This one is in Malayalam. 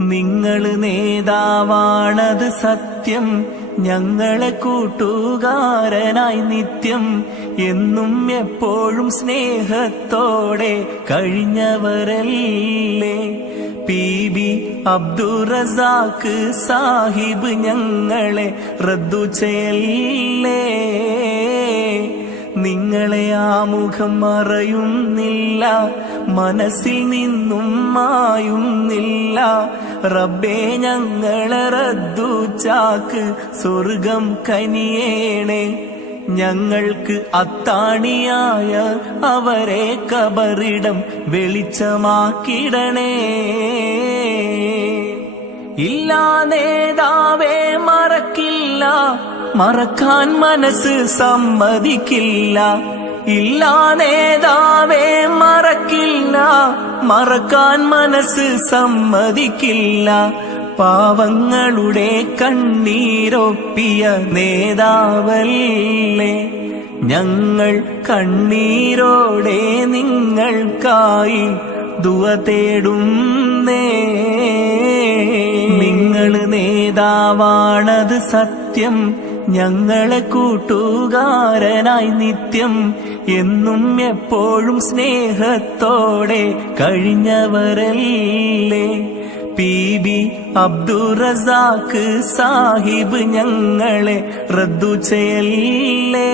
നിങ്ങള് നേതാവാണത് സത്യം, ഞങ്ങളെ കൂട്ടുകാരനായി നിത്യം എന്നും എപ്പോഴും സ്നേഹത്തോടെ കഴിഞ്ഞവരല്ലേ. PB അബ്ദുറസാക്ക് സാഹിബ് ഞങ്ങളെ റദ്ദു ചെയ്യല്ലേ. നിങ്ങളെ ആമുഖം മറയുന്നില്ല, മനസ്സിൽ നിന്നും മായുന്നില്ല. റബ്ബേ ഞങ്ങളെ റദ്ദു ചാക്ക് സ്വർഗം കനിയേണേ. ഞങ്ങൾക്ക് അത്താണിയായ അവരെ കബറിടം വെളിച്ചമാക്കിടണേ. ഇല്ലാ നേതാവേ മറക്കില്ല, മറക്കാൻ മനസ്സ് സമ്മതിക്കില്ല. ഇല്ലാ നേതാവേ മറക്കില്ല, മറക്കാൻ മനസ്സ് സമ്മതിക്കില്ല. പാവങ്ങളുടെ കണ്ണീരൊപ്പിയ നേതാവല്ലേ. ഞങ്ങൾ കണ്ണീരോടെ നിങ്ങൾക്കായി ദുആ തേടുന്നേ. നിങ്ങള് നേതാവാണത് സത്യം, ഞങ്ങളെ കൂട്ടുകാരനായി നിത്യം എന്നും എപ്പോഴും സ്നേഹത്തോടെ കഴിഞ്ഞവരല്ലേ. PB അബ്ദുറസാക്ക് സാഹിബ് ഞങ്ങളെ റദ്ദു ചെയ്യല്ലേ.